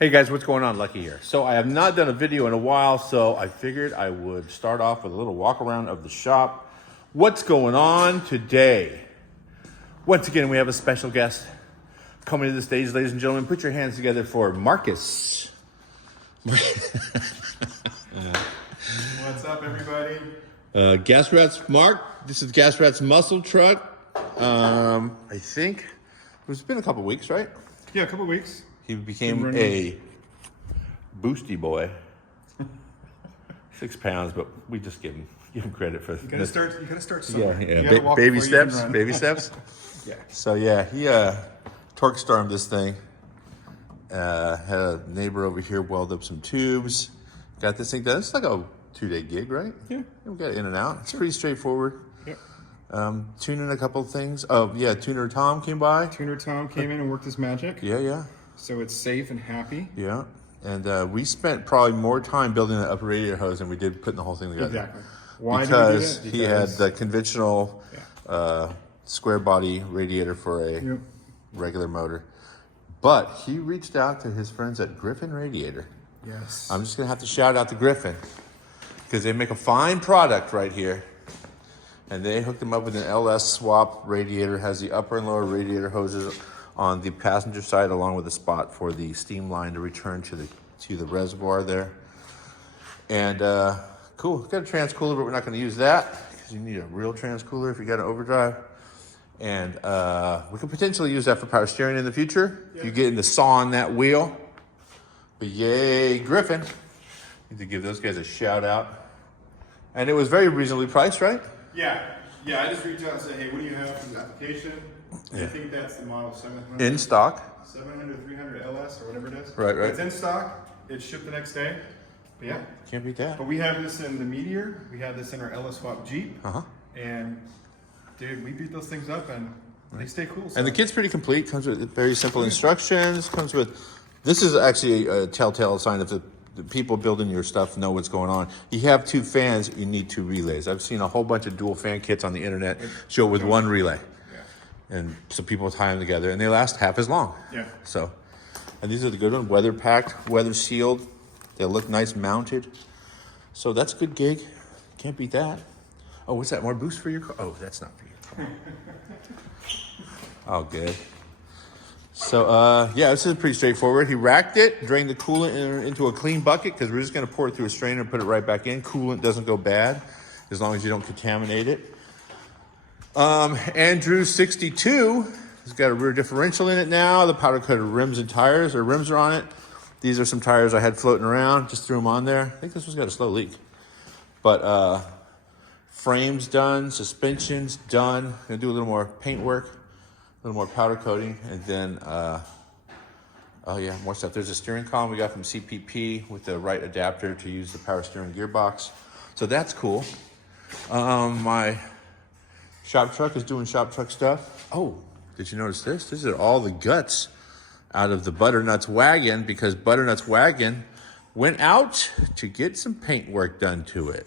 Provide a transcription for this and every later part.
Hey guys, what's going on? Lucky here. So I have not done a video in a while, so I figured I would start off with a little walk around of the shop. What's going on today? Once again, we have a special guest coming to the stage, ladies and gentlemen. Put your hands together for Marcus. What's up, everybody? Gas Rats Mark. This is Gas Rats Muscle Truck. I think it's been a couple weeks, right? Yeah, a couple weeks. He became a boosty boy. 6 pounds, but we just give him credit for. You gotta start somewhere. Yeah. You gotta walk Baby before you can steps. run. Baby steps. Yeah. So yeah, he torque stormed this thing. Had a neighbor over here weld up some tubes. Got this thing done. It's like a 2-day gig, right? Yeah. We got in and out. It's pretty straightforward. Yeah. Tuning a couple of things. Oh yeah, Tuner Tom came by. Tuner Tom came in and worked his magic. Yeah. So it's safe and happy. Yeah. And we spent probably more time building that upper radiator hose than we did putting the whole thing together. Exactly. Why Because did we do that? he had the conventional square body radiator for a Yep. regular motor. But he reached out to his friends at Griffin Radiator. Yes. I'm just going to have to shout out to Griffin because they make a fine product right here. And they hooked him up with an LS swap radiator. Has the upper and lower radiator hoses on the passenger side, along with a spot for the steam line to return to the reservoir there. And cool, got a transcooler, but we're not going to use that because you need a real transcooler if you got an overdrive. And we could potentially use that for power steering in the future if you get into sawing that wheel. But yay, Griffin! Need to give those guys a shout out. And it was very reasonably priced, right? Yeah. I just reached out and said, hey, what do you have for the application? I think that's the model 700. In stock. 700, 300 LS or whatever it is. Right. It's in stock. It's shipped the next day. But yeah. Can't beat that. But we have this in the Meteor. We have this in our LS Swap Jeep. And dude, we beat those things up and they stay cool. So. And the kit's pretty complete. Comes with very simple instructions. Comes with, this is actually a telltale sign if the people building your stuff know what's going on. You have 2 fans, you need 2 relays. I've seen a whole bunch of dual fan kits on the internet show with 1 relay. Yeah. And so people tie them together and they last half as long. Yeah. So, and these are the good ones, weather packed, weather sealed. They look nice mounted. So that's a good gig. Can't beat that. Oh, what's that? More boost for your car? Oh, that's not for your car. Oh, good. So, yeah, this is pretty straightforward. He racked it, drained the coolant into a clean bucket because we're just going to pour it through a strainer and put it right back in. Coolant doesn't go bad as long as you don't contaminate it. Andrew 62 has got a rear differential in it now. The powder coated rims and tires, or rims are on it. These are some tires I had floating around. Just threw them on there. I think this one's got a slow leak. But frame's done, suspension's done. Gonna do a little more paint work, a little more powder coating, and then, oh yeah, more stuff. There's a steering column we got from CPP with the right adapter to use the power steering gearbox. So that's cool. My shop truck is doing shop truck stuff. Oh, did you notice this? These are all the guts out of the Butternuts wagon because Butternuts wagon went out to get some paint work done to it.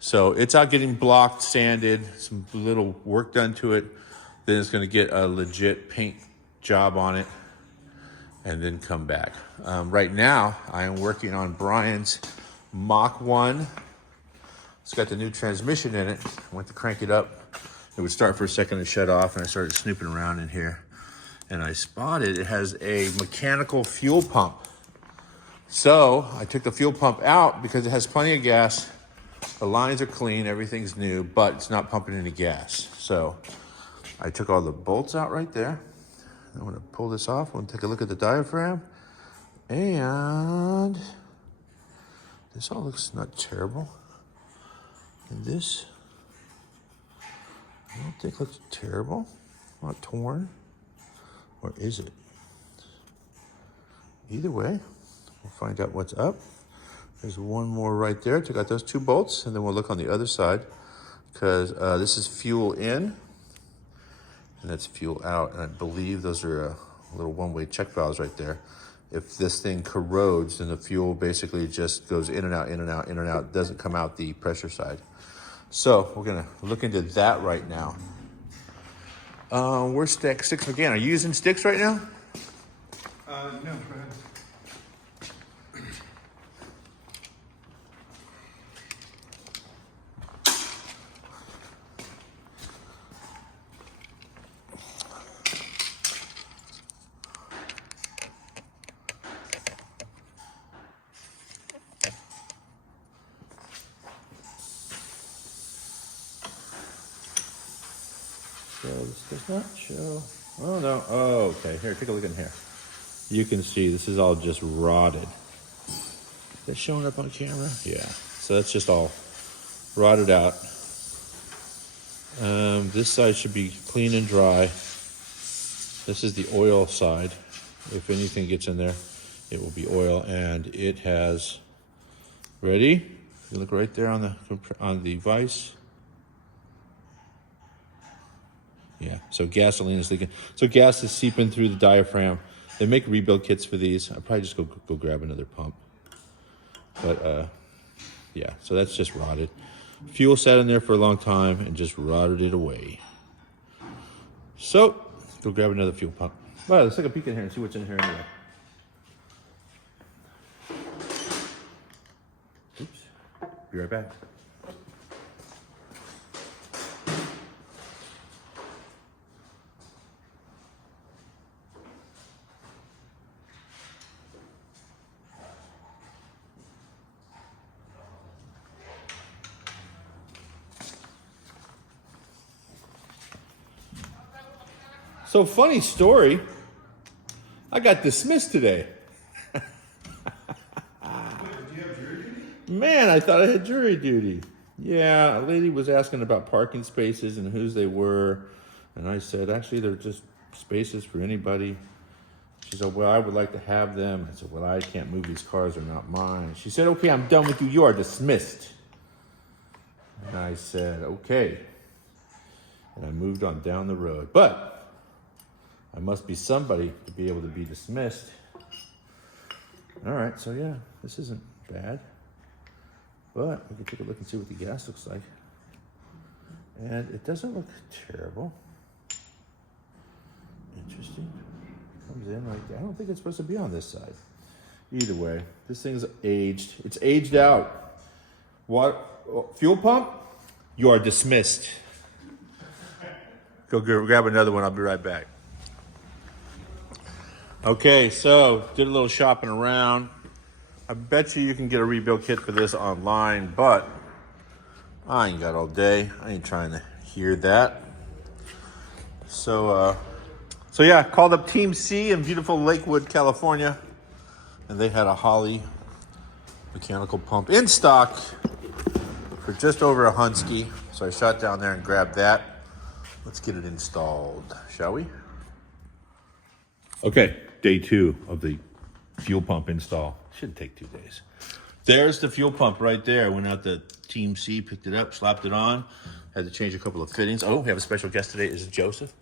So it's out getting blocked, sanded, some little work done to it. Then it's going to get a legit paint job on it and then come back. Right now, I am working on Brian's Mach 1. It's got the new transmission in it. I went to crank it up. It would start for a second and shut off, and I started snooping around in here. And I spotted it has a mechanical fuel pump. So I took the fuel pump out because it has plenty of gas. The lines are clean, everything's new, but it's not pumping any gas. So I took all the bolts out right there. I'm gonna pull this off. I'm gonna take a look at the diaphragm. And this all looks not terrible. And this, I don't think looks terrible. Not torn. Or is it? Either way, we'll find out what's up. There's one more right there. Took out those 2 bolts, and then we'll look on the other side because this is fuel in, and that's fuel out. And I believe those are little one-way check valves right there. If this thing corrodes, then the fuel basically just goes in and out, in and out, in and out. It doesn't come out the pressure side. So we're gonna look into that right now. Where's Sticks McGann? Are you using Sticks right now? No, go ahead. Does not show. Oh no. Oh, okay. Here, take a look in here. You can see this is all just rotted. Is that showing up on camera? Yeah. So that's just all rotted out. This side should be clean and dry. This is the oil side. If anything gets in there, it will be oil, and it has. Ready? You look right there on the vise. Yeah. So gasoline is leaking. So gas is seeping through the diaphragm. They make rebuild kits for these. I'll probably just go grab another pump. But yeah. So that's just rotted. Fuel sat in there for a long time and just rotted it away. So go grab another fuel pump. Well, let's take a peek in here and see what's in here anyway. Oops. Be right back. So funny story. I got dismissed today. Did you have jury duty? Man, I thought I had jury duty. Yeah, a lady was asking about parking spaces and whose they were. And I said, actually, they're just spaces for anybody. She said, well, I would like to have them. I said, well, I can't move these cars. They're not mine. She said, okay, I'm done with you. You are dismissed. And I said, okay. And I moved on down the road. But I must be somebody to be able to be dismissed. All right, so yeah, this isn't bad. But we can take a look and see what the gas looks like. And it doesn't look terrible. Interesting. Comes in right there. I don't think it's supposed to be on this side. Either way, this thing's aged. It's aged out. What? Fuel pump? You are dismissed. Go grab another one. I'll be right back. Okay, so did a little shopping around. I bet you can get a rebuild kit for this online, but I ain't got all day. I ain't trying to hear that. So yeah, called up Team C in beautiful Lakewood, California, and they had a Holley mechanical pump in stock for just over a Hunsky. So I shot down there and grabbed that. Let's get it installed, shall we? Okay, day 2 of the fuel pump install. Shouldn't take 2 days. There's the fuel pump right there. I went out to Team C, picked it up, slapped it on. Had to change a couple of fittings. Oh, we have a special guest today. Is Joseph?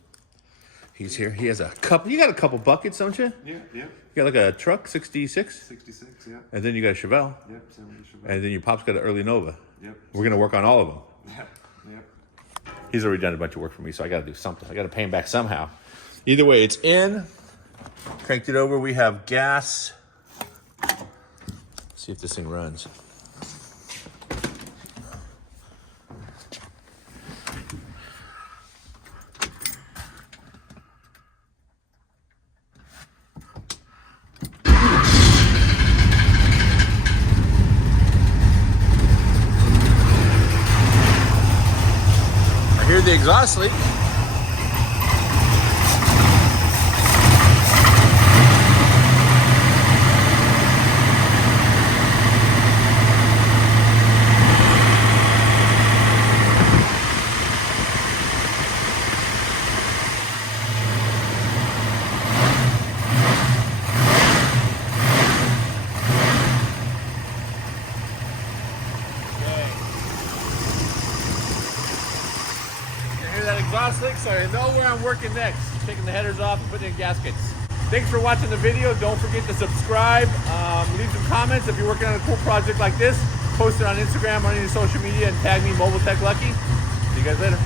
He's here. He has a couple. You got a couple buckets, don't you? Yeah. You got like a truck, 66? 66, yeah. And then you got a Chevelle. Yep, 70 Chevelle. And then your pop's got an early Nova. Yep. We're going to work on all of them. Yep. He's already done a bunch of work for me, so I got to do something. I got to pay him back somehow. Either way, it's in. Cranked it over. We have gas. See if this thing runs. I hear the exhaust leak. Exhaust leak, so I know where I'm working next. Taking the headers off and putting in gaskets. Thanks for watching the video. Don't forget to subscribe. Leave some comments if you're working on a cool project like this. Post it on Instagram or any social media and tag me Mobile Tech Lucky. See you guys later.